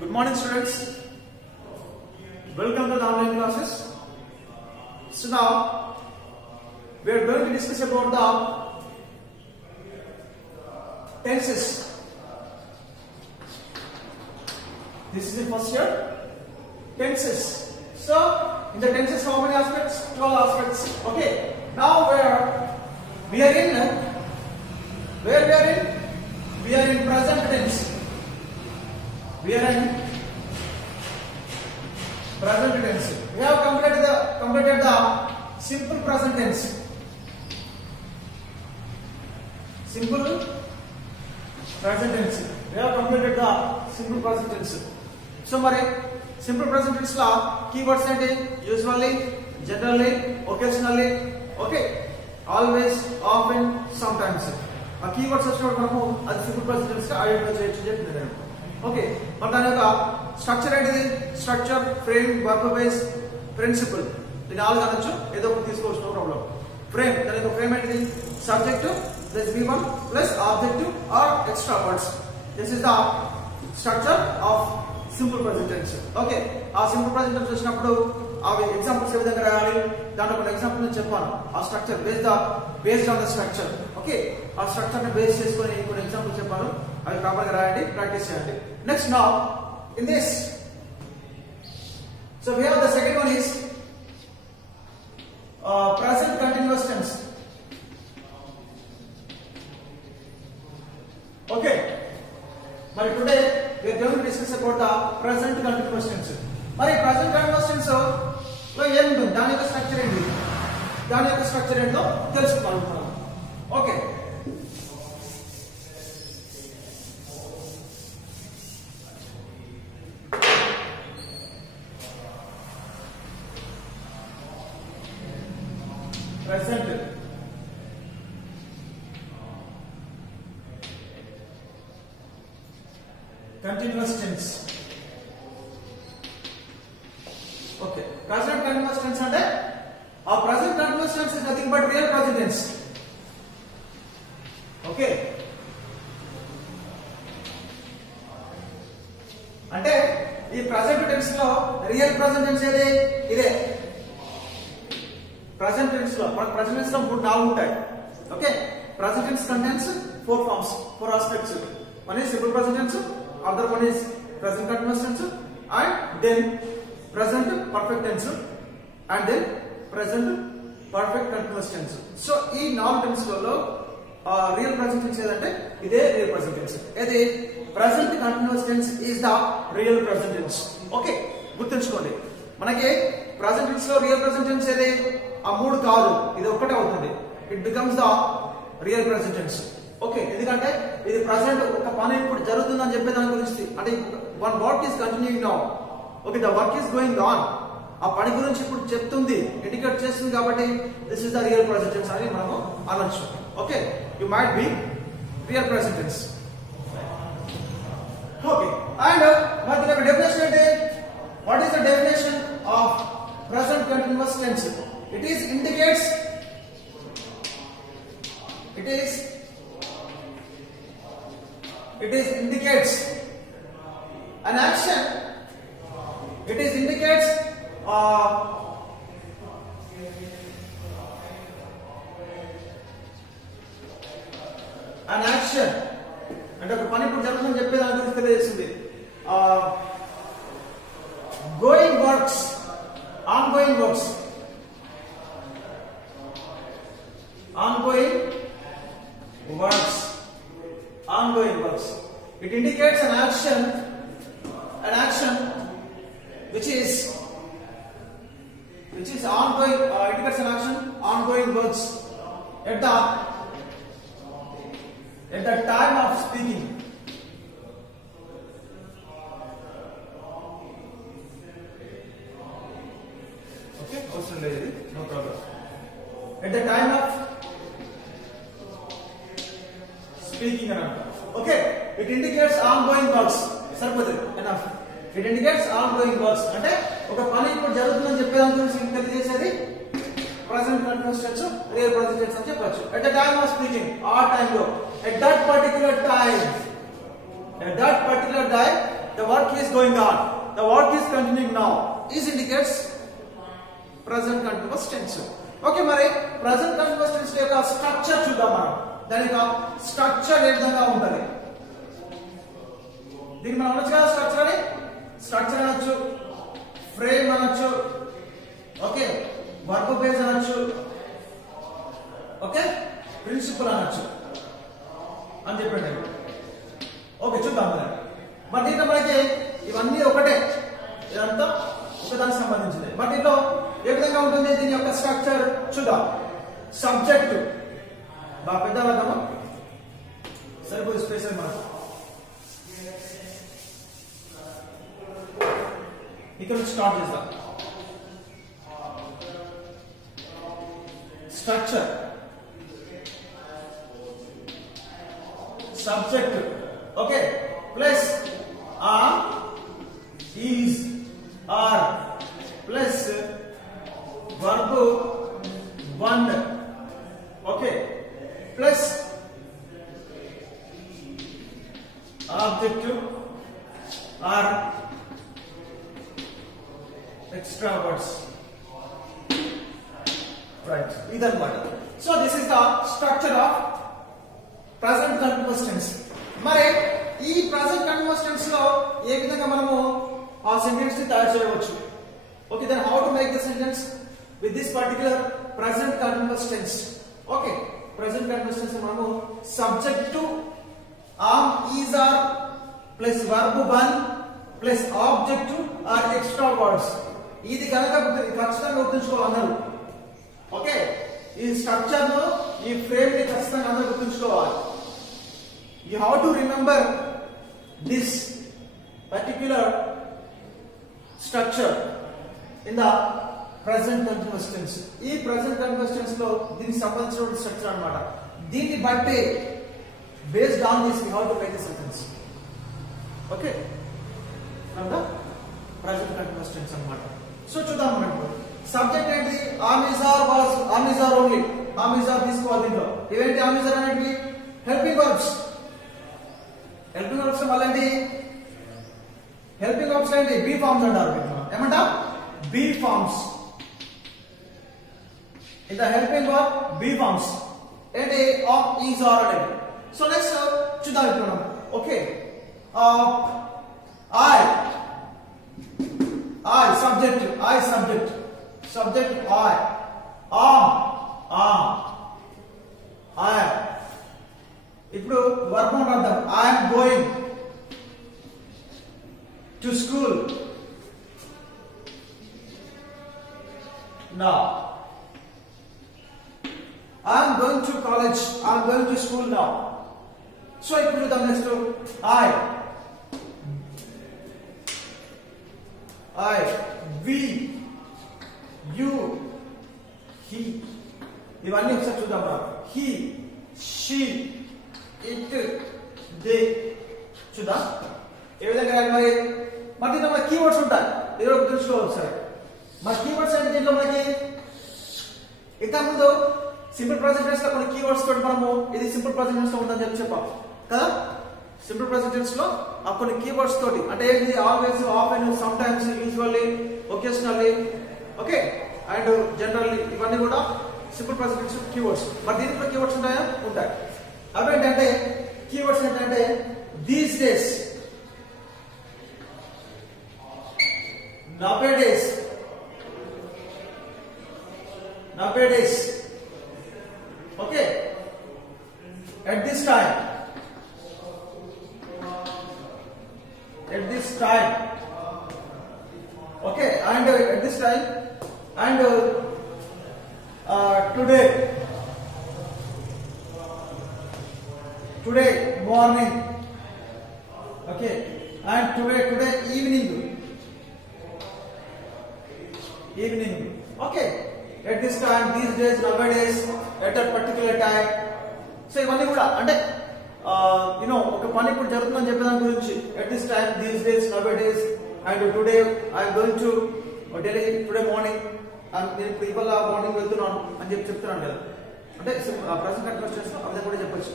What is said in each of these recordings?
Good morning, students. Welcome to the online classes. So now we are going to discuss about the tenses. This is the first year tenses. So in the tenses, how many aspects? 12 aspects. Okay. Now we are in present tense. We are in present tense. We have completed the simple present tense. Simple present tense. We have completed the simple present tense. So, simple present tense la keywords ante usually, generally, occasionally, okay, always, often, sometimes. A keywords వచ్చినప్పుడు మనము అది simple present tense గా identify చేయొచ్చు చెప్తున్నాను. Okay, మరి దాని యొక్క structure ఏంటిది? Structure, frame, verb base, principle. ఈ నాలుగు అనొచ్చు, ఏదో ఒకటి తీసుకోవచ్చు, నో ప్రాబ్లం. ఫ్రేమ్, దాని యొక్క ఫ్రేమ్ ఏంటిది? Subject plus V1 plus objective or extra words. This is the structure of simple present tense. Okay, ఆ సింపుల్ ప్రెజెంట్ టెన్స్ వచ్చినప్పుడు అవి ఎగ్జాంపుల్స్ ఏ విధంగా రాయాలి, దాంట్లో ఒక ఎగ్జాంపుల్ నేను చెప్పాను. ఆ structure based on the structure. Okay, ఆ స్ట్రక్చర్ ని బేస్ చేసుకొని కొన్ని ఎగ్జాంపుల్ చెప్పాను, అవి ప్రాపర్ గా రాయండి, ప్రాక్టీస్ చేయండి. Next now in this, so we have the second one is present continuous tense. Okay, మరి today we are going to discuss about the present continuous tense. మరి present continuous tense లో ఏం ఉంటుంది, దాని యొక్క స్ట్రక్చర్ ఏంటి, దాని యొక్క స్ట్రక్చర్ ఏంటో తెలుసుకోవాలనుకున్నాం. Okay, present continuous tense. Okay, present continuous tense అంటే ఆ present continuous tense is nothing but real present tense. Okay, అంటే ఈ present tense లో real present tense ఏది? ఇదే present tense లో. మన present tense లో నాలుగు ఉంటాయి. Okay, present tense contains four forms, four aspects. One is simple present tense, other one is present continuous tense, and then present perfect tense, and then present perfect continuous tense. So ఈ నాలుగు టెన్స్లలో real present tense ఏదంటే ఇదే real present tense. ఏది? present continuous tense is the real present tense. Okay, గుర్తుంచుకోండి, మనకి present tense లో real present tense ఏది? ఆ మూడు కాదు, ఇది ఒక్కటే అవుతుంది. It becomes the real present tense. Okay, ఎందుకంటే ఇది ప్రెజెంట్ ఒక పని ఇప్పుడు జరుగుతుందని చెప్పే దాని గురించి, అంటే one work is continuing now. Okay, the work is going on, ఆ పని గురించి ఇప్పుడు చెప్తుంది, ఇండికేట్ చేస్తుంది, కాబట్టి this is the real present tense అని మనము అనొచ్చు. Okay, you might be real present tense. Okay, and మరి దీని డెఫినేషన్ ఏంటి? What is the definition of present continuous tense? It indicates an action. It indicates an action. అంటే ఒక పని ఇప్పుడు జరుగుతుందని చెప్పే దాని గురించి తెలియజేస్తుంది. Going works, ongoing works, ongoing works. It indicates an action which is ongoing. Indicates an action, ongoing works at the time of speaking. Okay, no problem. At the time of speaking around. Okay, it indicates ongoing works. Sarpotadi, enough. It indicates ongoing works. అంటే ఒక పని ఇప్పుడు జరుగుతుందని చెప్పేదాని గురించి తెలియజేసేది present continuous tense, real present tense అని చెప్పొచ్చు. At the time of speaking, ఆ టైంలో, at that particular time the work is going on, the work is continuing now, is indicates present continuous tense. Okay, మరి present continuous tense యొక్క structure చూద్దాం మనం. దాని యొక్క స్ట్రక్చర్ ఏ విధంగా ఉంటుంది? దీన్ని మనం అనొచ్చు కదా స్ట్రక్చర్ అనొచ్చు, ఫ్రేమ్ అనొచ్చు, ఓకే, వర్బ్ బేస్ అనొచ్చు, ఓకే, ప్రిన్సిపల్ అనొచ్చు అని చెప్పండి. ఓకే, చూద్దాం మరి. బట్ దీంట్లో మనకి ఇవన్నీ ఒకటే, ఇదంతా ఒకదానికి సంబంధించింది. బట్ దీంట్లో ఏ విధంగా ఉంటుంది దీని యొక్క స్ట్రక్చర్ చూద్దాం. సబ్జెక్ట్ బాగా పెద్ద వర్గమా సరిపోదు స్పేస్ మనం ఇక్కడ నుంచి స్టార్ట్ చేద్దాం. Structure, subject, okay, plus are, is, are, plus verb one, okay, plus objective or extra words, right? ఇదన్నమాట. So this is the structure of present continuous tense. మరి ఈ ప్రెజెంట్ కంటిన్యూస్ టెన్స్ లో ఏ విధంగా మనము ఆ సెంటెన్స్ ని తయారు చేయవచ్చు? Okay, then how to make the sentence with this particular present continuous tense? Okay, present continuous tense మనము subject to am, is, are plus verb one plus object or extra words. ఇది కనుక ఖచ్చితంగా గుర్తుంచుకోవాలి అందరూ. Okay, ఈ structure లో ఈ frame ని ఖచ్చితంగా అందరూ గుర్తుంచుకోవాలి. You have to remember this particular structure in the present continuous tense. ఈ ప్రెజెంట్ కంటిన్యూస్ టెన్స్ లో దీనికి సంబంధించిన స్ట్రక్చర్ అన్నమాట. దీన్ని బట్టి based on this you have to make the sentence. Okay, from the present continuous tense అన్నమాట. So చూద్దాం మనకు సబ్జెక్ట్ ఏంటి? Am, is, are, was, am, is, are only. Am, is, are తీసుకోవాలి దీంట్లో. ఇవేంటి ఆమ్, ఈజ్, ఆర్ అనేటివి? Helping verbs. Helping verbs మళ్ళీ helping verbs ఏంటి? బీ ఫార్మ్స్ అంటారు. ఏమంటా? Be forms. In the helping verb be forms ఏంటి? ఆమ్, ఈజ్, ఆర్ అనేది. సో నెక్స్ట్ చూద్దాం ఇప్పుడు మనం. Okay, I subject, subject I, am, ఇప్పుడు వర్బ్ అంటాం. I am going to school now. I am going to college, I am going to school now. So ఇప్పుడు చూద్దాం next. I, we, you, he. ఇవన్నీ ఒకసారి చూద్దాం. he, she, it, they. చూద్దాం ఏ విధంగా మరి. మరి దీంట్లో మన కీవర్డ్స్ ఉంటాయి, ఏదో గుర్తుంచుకోవాలి సరే. మరి కీవర్డ్స్ అంటే దీంట్లో మనకి ఇంతకుముందు సింపుల్ ప్రెజెంట్ టెన్స్ లో కొన్ని కీవర్డ్స్ తోటి మనము ఇది సింపుల్ ప్రెజెంట్ టెన్స్ లో ఉందని చెప్పాం కదా. సింపుల్ ప్రెజెంట్ టెన్స్ లో కొన్ని కీవర్డ్స్ తోటి అంటే ఏంటి? Always, often, sometimes, usually, occasionally, okay, and generally. ఇవన్నీ కూడా సింపుల్ ప్రెజెంట్ టెన్స్ కీవర్డ్స్. మరి దీంట్లో కీవర్డ్స్ ఉంటాయా? ఉంటాయి. అవి ఏంటంటే కీవర్డ్స్ ఏంటంటే these days, nowadays, okay, at this time, okay, and at this time, and today morning, okay, and today evening, okay, at this time, these days, nowadays, at a particular time. So ఇవన్నీ కూడా అంటే ఒక పని ఇప్పుడు జరుగుతుందని చెప్పేదాని గురించి. at this time, these days, nowadays, and today I am going to Delhi today morning, నేను ఇప్పుడు ఇవాళ మార్నింగ్ వెళ్తున్నాను అని చెప్తున్నాను కదా. అంటే ప్రెజెంట్ కంటిన్యూస్ టెన్స్ లో అదే కూడా చెప్పొచ్చు.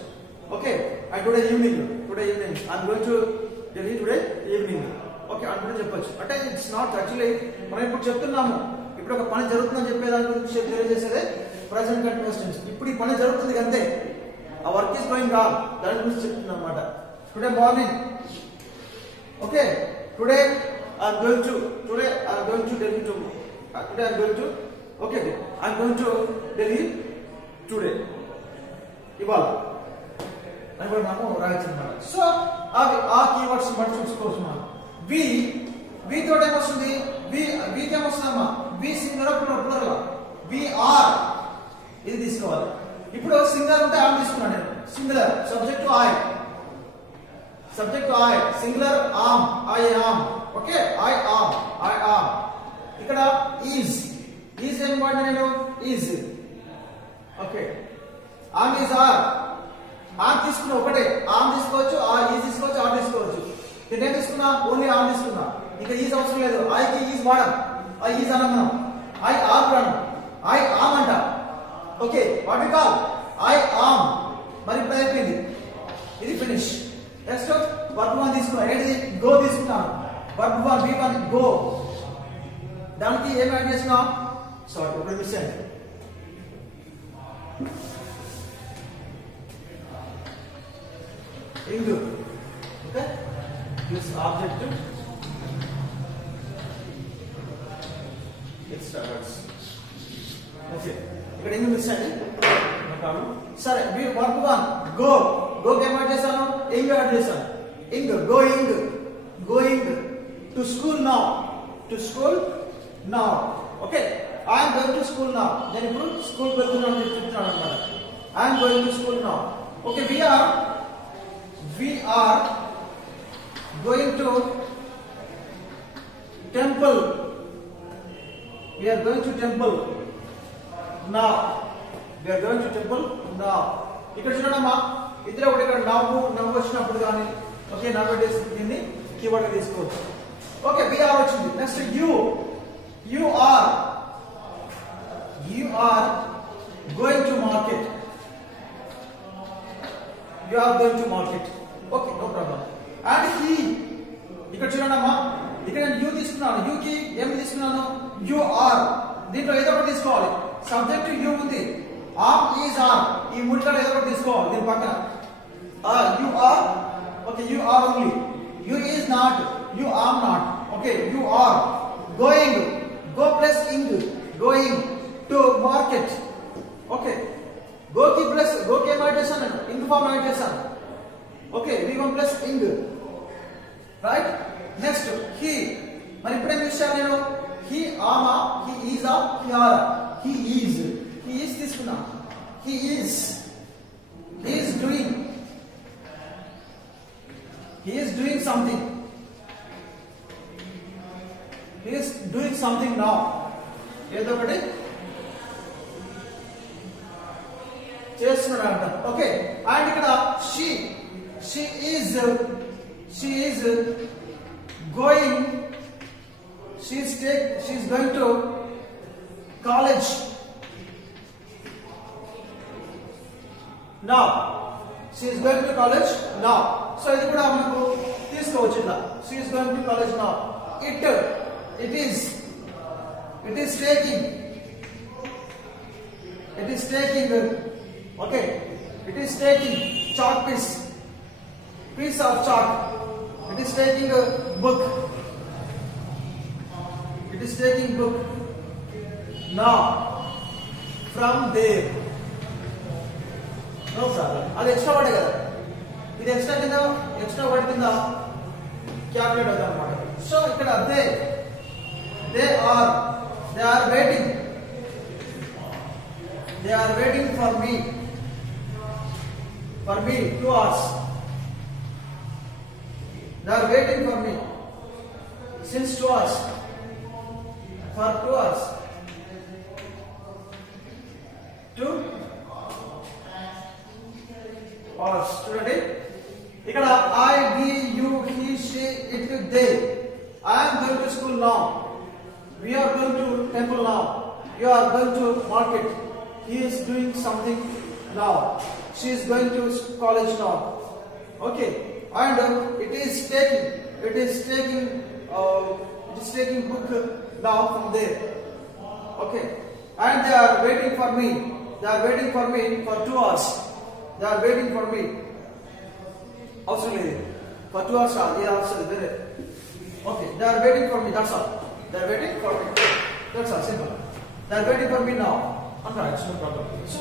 Okay, and today evening I am going to Delhi today evening. Okay అనుకుంటే చెప్పొచ్చు. అంటే ఇట్స్ నాట్ యాక్చువల్లీ మనం ఇప్పుడు చెప్తున్నాము, ఇప్పుడు ఒక పని జరుగుతుందని చెప్పే దాని గురించి తెలియజేసేదే ప్రెసెంట్ కంటిన్యూస్ టెన్స్. ఇప్పుడు ఈ పని జరుగుతుంది అంతే, ఆ వర్క్ ఈస్ గోయింగ్ ఆన్, దాని గురించి చెప్తుంది అనమాట. Today morning, okay today I'm going to Delhi today ఇవాళ అని కూడా మనము రాయొచ్చు అనమాట. సో అవి ఆ కీవర్డ్స్ బట్టి చూసుకోవచ్చు మనం. వి తోటి ఏమొస్తుంది, వికి ఏమొస్తుందమ్మా, we singular plural, we are ఇది తీసుకోవాలి. ఇప్పుడు సింగులర్ ఉంటే ఆమ్ తీసుకున్నాను నేను, singular subject I, singular am, I am. Okay I am. ఇక్కడ ఈజ్ ఏం వాడినా నేను, is. Okay am is are, am తీసుకున్నా ఒకటే, ఆమ్ తీసుకోవచ్చు, ఈజ్ తీసుకోవచ్చు, ఆర్ తీసుకోవచ్చు. నేను తీసుకున్నా ఓన్లీ ఆమ్ తీసుకున్నా, ఇంకా ఈజ్ అవసరం లేదు. ఐకి ఈజ్ వాడం, ఈజ్ అనం మనం, ఐ ఆర్ కూడా ఐ ఆమ్ అంట. Okay what we call I am. మరి ఇప్పుడు అయిపోయింది, ఇది ఫినిష్. నెక్స్ట్ వర్బ్ 1 తీసుకున్నా, ఏంటి గో తీసుకున్నాను, వర్బ్ 1 V1 గో. దానికి ఏం యాడ్ చేసినా, సారీ ఒక నిమిషం, ing. Okay this object extra words. Okay ఇక్కడ ఇంగ్ మిస్ అండి, సరే వర్బ్ 1 గో, గోకి ఏం యాడ్ చేశాను, ఇంగ్ యాడ్ చేశాను. Ing going to school now. Okay I'm going to school now, నేను ఇప్పుడు స్కూల్ వెళ్తున్నాను అని చెప్తున్నాను అనమాట. I'm going to school now. Okay we are going to temple. We are going to temple now. ఇక్కడ చూడమ్మా, ఇద్దరు ఒకటి, ఇక్కడ నవ్వు వచ్చినప్పుడు కానీ ఓకే నవ్వు దీన్ని కీవర్డ్ గా తీసుకోవచ్చు. ఓకే we are వచ్చింది. Next you are going to market. You are going to market. Okay no problem. And he, ఇక్కడ చూడండమ్మా, ఇక్కడ నేను యూ తీసుకున్నాను, యూకి ఏమి తీసుకున్నాను, యు ఆర్. దీంట్లో ఏదో ఒకటి తీసుకోవాలి, సబ్జెక్ట్ యూ ఉంది, ఆమ్ ఈజ్ ఆర్, ఈ మూడిలో ఏదో ఒకటి తీసుకోవాలి దీని పక్కన. You are, okay you are only, you is not, you are not. Okay you are going, go plus ing, going to market. Okay గోకి ఏం యాడ్ చేశాను నేను, ఇంగ్ ఫార్మ్ యాడ్ చేశాను. Okay V1 plus ing, right. Next he, మరి ఇప్పుడేం చూసాను నేను, he ఆమా, he ఈజ్ ఆ, he ఆర్, he ఈజ్ తీసుకున్నా, he is doing something now. ఏదో ఒకటి చేస్తున్నాడు అంట. ఓకే అండ్ ఇక్కడ she is going, she's going to college now. She is going to college now. So ఇది కూడా మనకు తీసుకోవచ్చు ఇలా, she is going to college now. It is taking, okay, it is taking chalk piece of chalk. It is taking a book. Now from there. No sir, అది extra word కదా, ఇది extra word కింద calculate అవుతుంది అన్నమాట. So ఇక్కడ they are waiting for me 2 hours. They are waiting for me since 2 hours. For 2 hours. 2 hours. చూడండి ఇక్కడ I, we, you, he, she, it, they. I am going to school now. We are going to temple now. You are going to market. He is doing something now. She is going to college now. Okay. and it is taking book now from there. Okay, and they are waiting for me for 2 hours. They are waiting for me also for 2 hours. Okay, they are waiting for me, that's all. They are waiting for me, that's all, simple. They are waiting for me now. No problem. So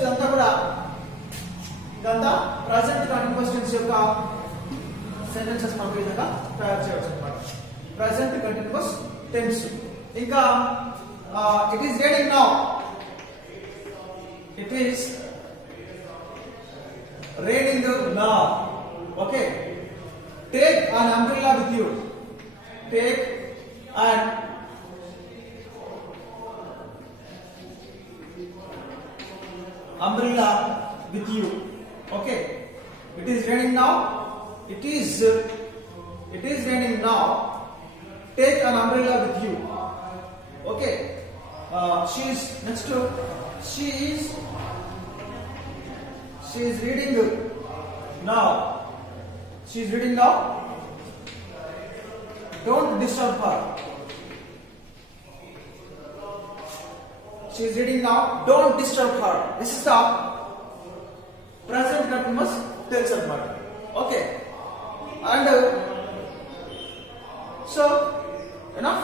idantha present continuous tense yokka sentences మనకు ఈ విధంగా తయారు చేయవచ్చు అన్నమాట. Present continuous tense. ఇంకా it is raining now. It is raining now. Okay. Take an umbrella with you. Take an umbrella with you. Okay. It is raining now. It is raining now. Take an umbrella with you. Okay. She is reading now. She is reading now. Don't disturb her. She is reading now. Don't disturb her. This is the present continuous tense anamata. Okay. And so enough.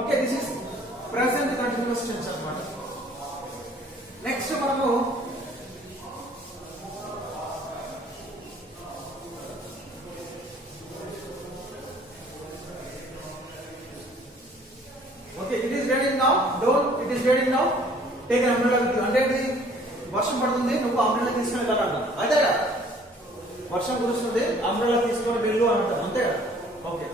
Okay, this is present continuous tense anamata. Next manamu okay, it is raining now. It is raining now. Take an umbrella with you. అంటే వర్షం పడుతుంది, నువ్వు umbrella తీసుకుని వెళ్ళాలంట. అదే వర్షం కురుస్తుంది, umbrella తీసుకొని వెళ్ళు అని అంటారు, అంతే కదా. Okay,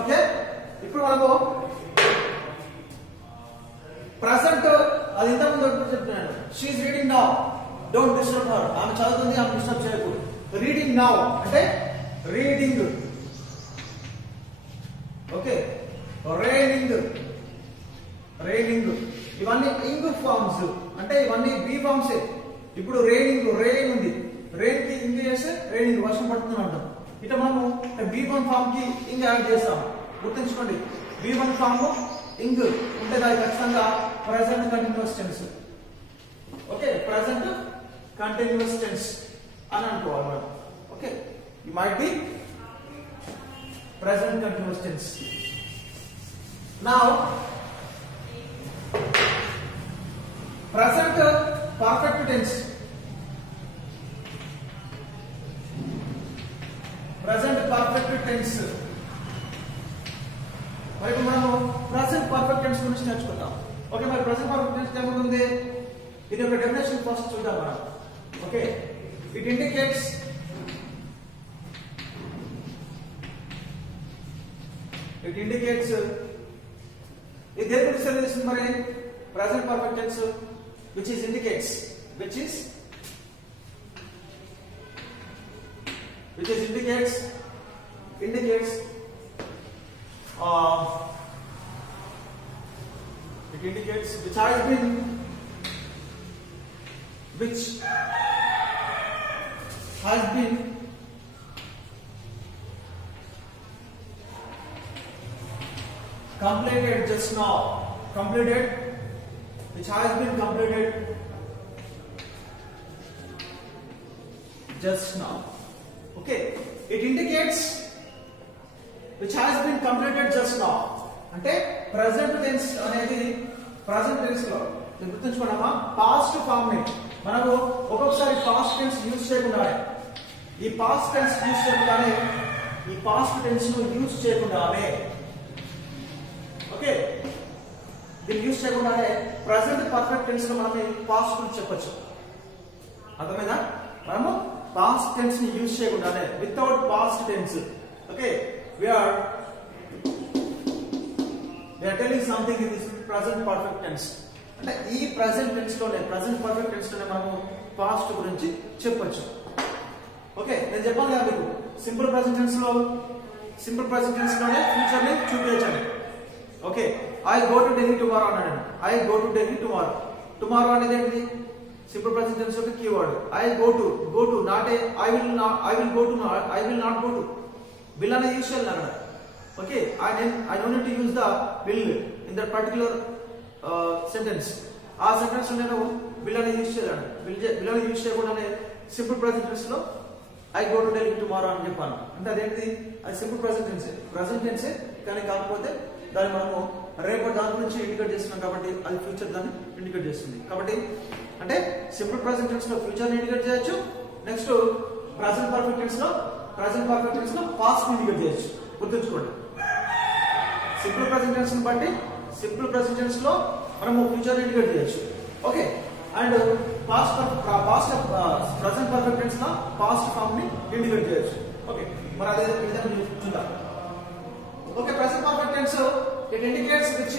okay. ఇప్పుడు మనము ప్రజెంట్ అది ఇంతకుముందు చెప్తున్నాను. She is reading now. Don't disturb her. ఆమె చదువుతుంది, ఆమె డిస్టర్బ్ చేయకూడదు. రీడింగ్ నౌ అంటే రీడింగ్. ఓకే, రైనింగ్ ఇవన్నీ ఇంగ్ ఫార్మ్స్, అంటే ఇవన్నీ బి ఫార్మ్స్. ఇప్పుడు రెయిన్ ఉంది, రెయిన్ కి ఇంగ్ చేస్తే రైనింగ్, వర్షం పడుతుంది అంటాం. ఇట్లా మనము B1 ఫామ్ కి ఇంగ్ యాడ్ చేస్తాం. గుర్తుంచుకోండి, B1 ఫామ్ ఇంగ్ ఉంటే దాని ఖచ్చితంగా present continuous tense. Okay, present continuous tense అని అనుకోవాలి మనం. Okay, it might be present continuous tense. Now present perfect tense. Present perfect tense. మరి మనము present perfect tense గురించి నేర్చుకుందాం. ఓకే, మరి present perfect tense ఏముంది? ఇది ఒక డెఫినేషన్ ఫస్ట్ చూద్దాం మనం. ఓకే, it indicates ఇది దేని గురించి తెలియజేస్తుంది మరి? present perfect tense which indicates which has been completed just now. Which has been completed just now. Okay, it indicates which has been completed just now. అంటే present tense అనేది present tense లో గుర్తుంచుకోవడమా, past form ని మనము ఒక్కొక్కసారి past tense use చేయకుండానే, ఈ past tense use చేయకుండానే okay, దీన్ని యూజ్ చేయకుండానే ప్రెసెంట్ పర్ఫెక్ట్ టెన్స్ లో మనం పాస్ట్ గురించి చెప్పొచ్చు. అర్థమైందా? మనము పాస్ట్ టెన్స్ ని యూజ్ చేయకుండానే, without past tense. Okay, we are telling something in this present perfect tense. అంటే ఈ ప్రెసెంట్ టెన్స్ లోనే, ప్రెసెంట్ పర్ఫెక్ట్ టెన్స్ లోనే మనము పాస్ట్ గురించి చెప్పొచ్చు. ఓకే, నేను చెప్పాను కదా మీకు, సింపుల్ ప్రెసెంట్ టెన్స్ లో సింపుల్ ప్రెజెంట్ టెన్స్ లోనే ఫ్యూచర్ ని చూపించండి. Okay, I go to Delhi tomorrow అన్నాడు. I go to Delhi tomorrow. Tomorrow అనేది ఏంటి? సింపుల్ ప్రెజెంట్ టెన్స్ యొక్క keyword. I go to not a I will go to, I will not go to. Will అనేది use చేయాలి అక్కడ. Okay, I don't need to use the will in that particular sentence. ఆ sentence లో నేను will అనేది use చేయాలి. Will అనేది use చేయకుండానే సింపుల్ ప్రెజెంట్ టెన్స్ లో I go to Delhi tomorrow అని చెప్పాను. అంటే అదేంటిది? అది సింపుల్ ప్రెజెంట్ టెన్స్ కానీ కాకపోతే దాన్ని మనము రేపు దాని గురించి ఇండికేట్ చేస్తున్నాం కాబట్టి అది ఫ్యూచర్ దాన్ని ఇండికేట్ చేస్తుంది. కాబట్టి అంటే సింపుల్ ప్రెజెంట్ టెన్స్ లో ఫ్యూచర్ ని ఇండికేట్ చేయొచ్చు. నెక్స్ట్ ప్రెజెంట్ పర్ఫెక్ట్ టెన్స్ లో పాస్ట్ ని ఇండికేట్ చేయొచ్చు. గుర్తుంచుకోండి, సింపుల్ ప్రెజెంట్ టెన్స్ ని బట్టి సింపుల్ ప్రెజెంట్ టెన్స్ లో మనము ఫ్యూచర్ ని ఇండికేట్ చేయొచ్చు. Okay, and present perfect tense లో పాస్ట్ ఫామ్ ని ఇండికేట్ చేయొచ్చు. ఓకే, మరి అదే విధంగా చూద్దాం. Okay, present perfect tense it indicates which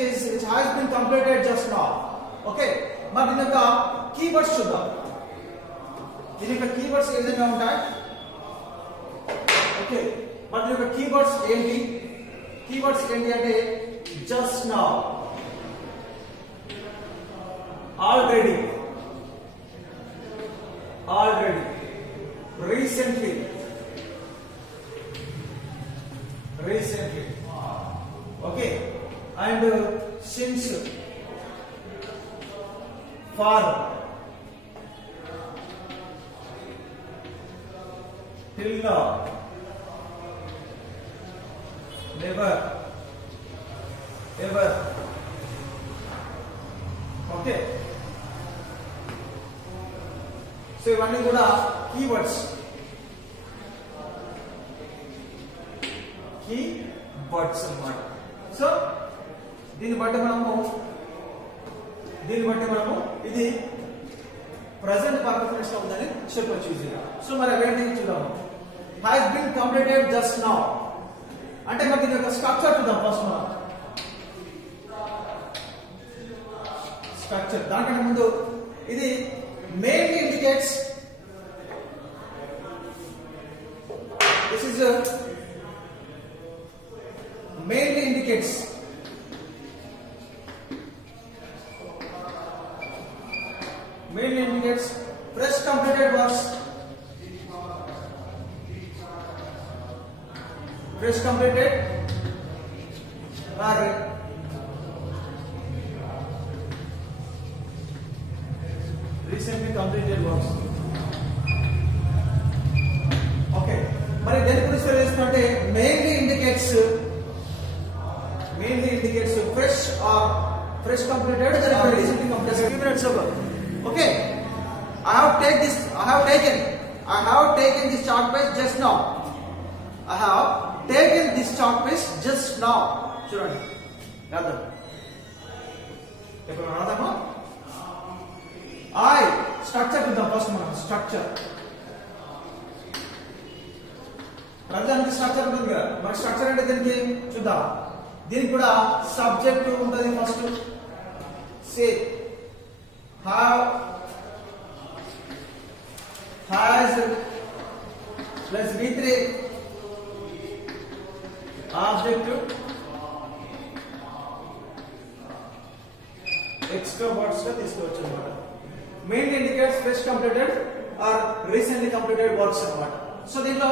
has been completed just now. Okay, మరి దీని యొక్క కీవర్డ్స్ చూద్దాం. దీని యొక్క కీవర్డ్స్ ఏ విధంగా ఉంటాయి? ఓకే, మరి దీని యొక్క కీవర్డ్స్ ఏంటి? కీవర్డ్స్ ఏంటి అంటే just now, already, recently, okay, and since, far, till now, never, ever. Okay, so ఇవన్నీ కూడా కీవర్డ్స్. అన్నమాట. సో దీన్ని బట్టి మనము ఇది ప్రెజెంట్ పర్ఫెక్ట్ టెన్స్ లో ఉందని చెప్పొచ్చు ఈజీగా. సో మరి అవేంటి చూద్దాము. Has been completed just now అంటే మరి దీని యొక్క స్ట్రక్చర్ చూద్దాం. ఫస్ట్ మనం స్ట్రక్చర్ దానికంటే ముందు ఇది mainly indicates, this is mainly indicates fresh completed works, fresh completed or recently completed works. Okay, మరి దేని గురించి తెలియజేస్తుంటే mainly indicates fresh completed or recently completed. Few minutes ago. Okay, I have taken this chalk page just now. చూడండి యాదవ్ ఇప్పుడు రాదామా. I structure చూద్దాం. First మనం structure ప్రజానికి structure ఉంటుంది కదా. మరి స్ట్రక్చర్ అంటే దీనికి చూద్దాం. దీనికి కూడా సబ్జెక్ట్ ఉంటుంది. First say has plus V3 object extra words గా తీసుకోవచ్చు అన్నమాట. Main indicates fresh completed or recently completed works అన్నమాట. సో దీనిలో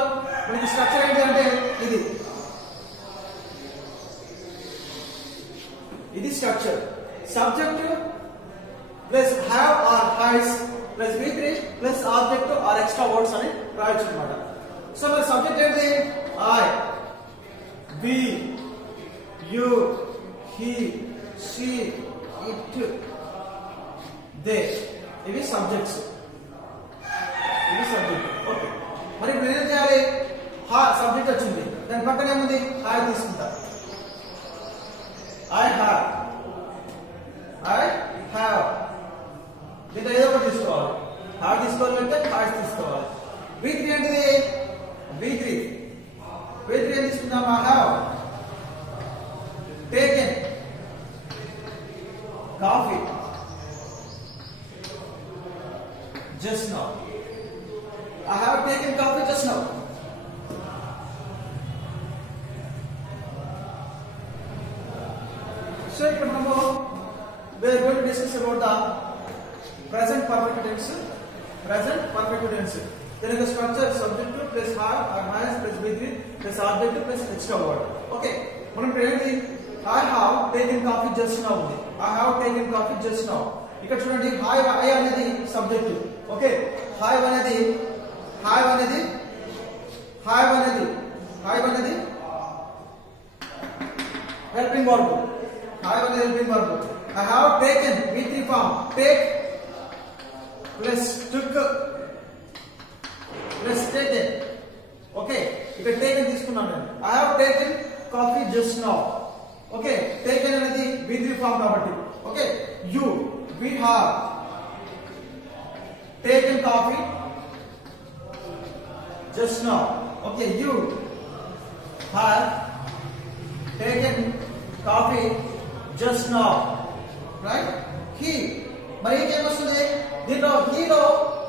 మనకి స్ట్రక్చర్ ఏంటి అంటే ఇది structure. Subject plus have or has plus V3 plus object or extra words అని రాయొచ్చు అన్నమాట. సో మరి సబ్జెక్ట్ ఏంటి? I, we, you, he, she, it, they. ఇవి సబ్జెక్ట్స్. ఓకే, మరి ఇప్పుడు ఏం చేయాలి? సబ్జెక్ట్ వచ్చింది, దాని పక్కన ఏముంది? హ్యావ్ తీసుకుంటా. ఐ హ్యావ్ దీంట్లో ఏదో ఒకటి తీసుకోవాలి. హ్యావ్ తీసుకోవాలంటే హ్యాస్ తీసుకోవాలి. V3 ఏంటిది? V3 ఏం తీసుకుందాం? I have taken coffee just now. I have taken coffee just now. So ఇక్కడ మనము we are going to discuss about the present perfect tense. Present perfect tense. There is a structure subject to plus have or has plus be plus object plus extra word. Okay. మనం ఏంటి I have taken coffee just now ఉంది. I have taken coffee just now. ఇక్కడ చూడండి I అనేది subject. Okay. Have అనేది helping verb. Have అనేది helping verb. I have taken V3 form. Take plus took plus taken. Okay. ఇక్కడ taken తీసుకున్నాను నేను. I have taken coffee just now. Okay. Taken అనేది V3 form కాబట్టి. Okay. We have taken coffee just now. Okay. You have taken coffee just now. Right? He. మరి ఏం వస్తుంది దీంట్లో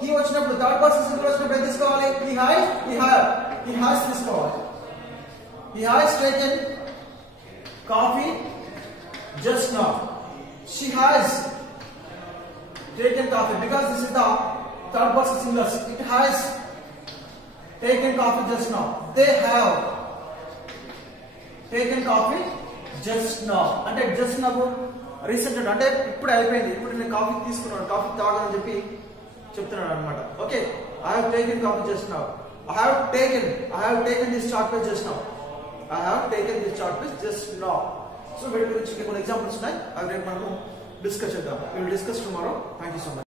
he వచ్చినప్పుడు థర్డ్ పర్సన్ సింగులర్ వచ్చినప్పుడు ఏం తీసుకోవాలి he has తీసుకోవాలి. He has taken coffee just now. She has taken coffee because this is the third person singular. It has taken coffee just now. They have taken coffee just now. అంటే just now recent అంటే ఇప్పుడు అయిపోయింది. ఇప్పుడు నేను coffee తీసుకున్నాను, coffee తాగాలని చెప్పి చెప్తున్నాను అనమాట. Okay. I have taken coffee just now. I have taken this chocolate just now. I have taken this chocolate just now. So వీటి గురించి కొన్ని ఎగ్జాంపుల్స్ ఉన్నాయి. అవి రేపు మనము డిస్కస్ చేద్దాం. We will discuss tomorrow. Thank you so much.